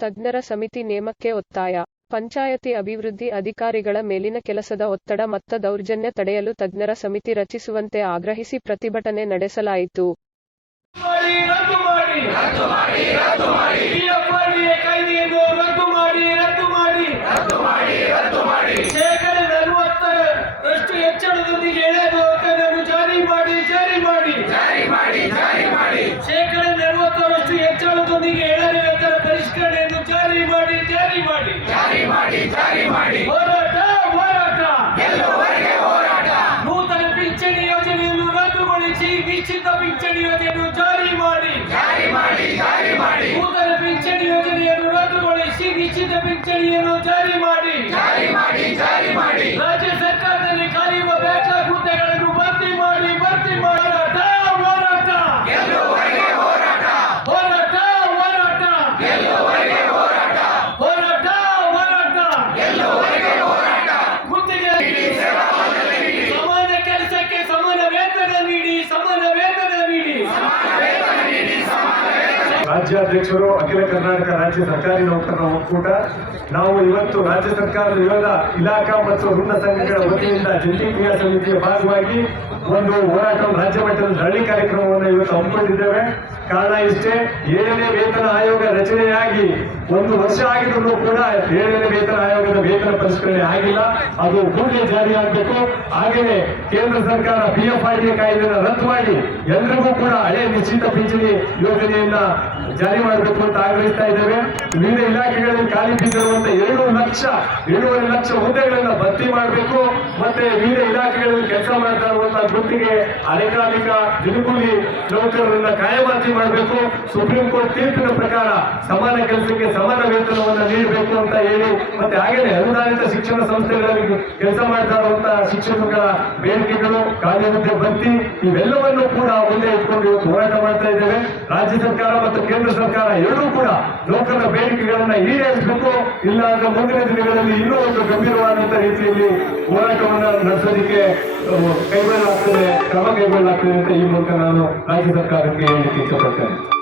ತಜ್ಞರ ಸಮಿತಿ ನೇಮಕ್ಕೆ ಒತ್ತಾಯ. ಪಂಚಾಯತಿ ಅಭಿವೃದ್ಧಿ ಅಧಿಕಾರಿಗಳ ಮೇಲಿನ ಕೆಲಸದ ಒತ್ತಡ ಮತ್ತ ದೌರ್ಜನ್ಯ ತಡೆಯಲು ತಜ್ಞರ ಸಮಿತಿ ರಚಿಸುವಂತೆ ಆಗ್ರಹಿಸಿ ಪ್ರತಿಭಟನೆ ನಡೆಸಲಾಯಿತು. ಜಾರಿ ಮಾಡಿ. ಹೋರಾಟ ಹೋರಾಟ. ಎಲ್ಲವರೆಗೆ ಹೋರಾಟ. ನೂತನ ಪಿಂಚಣಿ ಯೋಜನೆಯನ್ನು ರದ್ದುಗೊಳಿಸಿ ನಿಶ್ಚಿತ ಪಿಂಚಣಿ ಯೋಜನೆಯನ್ನು ಜಾರಿ ಮಾಡಿ. ಜಾರಿ ಮಾಡಿ ಜಾರಿ ಮಾಡಿ. ನೂತನ ಪಿಂಚಣಿ ಯೋಜನೆಯನ್ನು ರದ್ದುಗೊಳಿಸಿ ನಿಶ್ಚಿತ ಪಿಂಚಣಿಯನ್ನು ಜಾರಿ ಮಾಡಿ ಜಾರಿ ಮಾಡಿ ಜಾರಿ ಮಾಡಿ ರಾಜ್ಯ ಸರ್ಕಾರದಲ್ಲಿ ಖಾಲಿರುವ ಬ್ಯಾಕ್ಲಾಗ್ ಹುದ್ದೆಗಳನ್ನು ಭರ್ತಿ ಮಾಡಿ ಭರ್ತಿ ಮಾಡಿ ಹೋರಾಟ ಹೋರಾಟ ಗೆಲ್ಲುವರೆಗೆ ಹೋರಾಟ ಹೋರಾಟ ಹೋರಾಟ ಗೆಲ್ಲುವರೆಗೆ ಹೋರಾಟ ಹೋರಾಟ ಹೋರಾಟ ಗೆಲ್ಲುವರೆಗೆ ಹೋರಾಟ ಗುತ್ತಿಗೆ ಸಮಾನ ಕೆಲಸಕ್ಕೆ ಸಮಾನ ವೇತನ ನೀಡಿ ಸಮಾನ ವೇತನ ನೀಡಿ ರಾಜ್ಯಾಧ್ಯಕ್ಷರು, ಅಖಿಲ ಕರ್ನಾಟಕ ರಾಜ್ಯ ಸರ್ಕಾರಿ ನೌಕರರ ಒಕ್ಕೂಟ, ನಾವು ಇವತ್ತು ರಾಜ್ಯ ಸರ್ಕಾರದ ವಿವಿಧ ಇಲಾಖಾ ಮತ್ತು ವೃಂದ ಸಂಘಗಳ ವತಿಯಿಂದ ಜಂಟಿ ಕ್ರಿಯಾ ಸಮಿತಿಯ ಭಾಗವಾಗಿ ಒಂದು ಹೋರಾಟ ರಾಜ್ಯ ಮಟ್ಟದ ಧರಣಿ ಕಾರ್ಯಕ್ರಮವನ್ನು ಇವತ್ತು ಹಮ್ಮಿಕೊಂಡಿದ್ದೇವೆ. ಕಾರಣ ಇಷ್ಟೇ, ಏಳನೇ ವೇತನ ಆಯೋಗ ರಚನೆಯಾಗಿ ಒಂದು ವರ್ಷ ಆಗಿದ್ರು ಕೂಡ ಏಳನೇ ವೇತನ ಆಯೋಗದ ವೇತನ ಪರಿಷ್ಕರಣೆ ಆಗಿಲ್ಲ. ಅದು ಕೂಡಲೇ ಜಾರಿಯಾಗಬೇಕು ಹಾಗೆಯೇ ಕೇಂದ್ರ ಸರ್ಕಾರ ಪಿ ಎಫ್ ಐ ಡಿ ಕಾಯ್ದೆಯನ್ನು ರದ್ದು ಮಾಡಿ, ಎಲ್ರಿಗೂ ಕೂಡ ಹಳೆ ನಿಶ್ಚಿತ ಪಿಂಚಣಿ ಯೋಜನೆಯನ್ನ ಜಾರಿ ಮಾಡಬೇಕು ಅಂತ ಆಗ್ರಹಿಸ್ತಾ ಇದ್ದೇವೆ. ವಿವಿಧ ಇಲಾಖೆಗಳಲ್ಲಿ ಖಾಲಿ ಬಿದ್ದಿರುವಂತ ಎರಡು ಲಕ್ಷ, ಏಳುವರೆ ಲಕ್ಷ ಹುದ್ದೆಗಳನ್ನ ಭರ್ತಿ ಮಾಡಬೇಕು. ಮತ್ತೆ ವಿವಿಧ ಇಲಾಖೆಗಳಲ್ಲಿ ಕೆಲಸ ಮಾಡ್ತಾ ಇರುವಂತಹ ಗುಂಪಿಗೆ ಅರೆಕಾಲಿಕ ದಿನಗೂಲಿ ನೌಕರರನ್ನ ಕಾಯಮಾತಿ ಮಾಡಬೇಕು. ಸುಪ್ರೀಂ ಕೋರ್ಟ್ ತೀರ್ಪಿನ ಪ್ರಕಾರ ಸಮಾನ ಕೆಲಸಕ್ಕೆ ಸಮಾನ ವೇತನವನ್ನು ನೀಡಬೇಕು ಅಂತ ಹೇಳಿ, ಮತ್ತೆ ಹಾಗೇನೆ ಅನುದಾನಿತ ಶಿಕ್ಷಣ ಸಂಸ್ಥೆಗಳಲ್ಲಿ ಕೆಲಸ ಮಾಡ್ತಾ ಇರುವಂತಹ ಶಿಕ್ಷಕರ ಬೇಡಿಕೆಗಳು ಖಾಲಿ ಬತ್ತಿ ಇವೆಲ್ಲವನ್ನು ಕೂಡ ಮುಂದೆ ಇಟ್ಕೊಂಡು ಹೋರಾಟ ಮಾಡ್ತಾ ರಾಜ್ಯ ಸರ್ಕಾರ ಮತ್ತು ಕೇಂದ್ರ ಸರ್ಕಾರ ಎರಡೂ ಕೂಡ ಲೋಕದ ಬೇಡಿಕೆಗಳನ್ನ ಈಡೇರಿಸಬೇಕು. ಇಲ್ಲ ಅಂದ್ರೆ ಮುಂದಿನ ದಿನಗಳಲ್ಲಿ ಇನ್ನೂ ಒಂದು ಗಂಭೀರವಾದಂತಹ ರೀತಿಯಲ್ಲಿ ಹೋರಾಟವನ್ನು ನಡೆಸೋದಕ್ಕೆ ಕೈಗೊಳ್ಳಲಾಗ್ತದೆ, ಕ್ರಮ ಕೈಗೊಳ್ಳಲಾಗ್ತದೆ ಅಂತ ಈ ಮೂಲಕ ನಾನು ರಾಜ್ಯ ಸರ್ಕಾರಕ್ಕೆ ಹೇಳಲಿಕ್ಕೆ ಇಷ್ಟಪಡ್ತೇನೆ.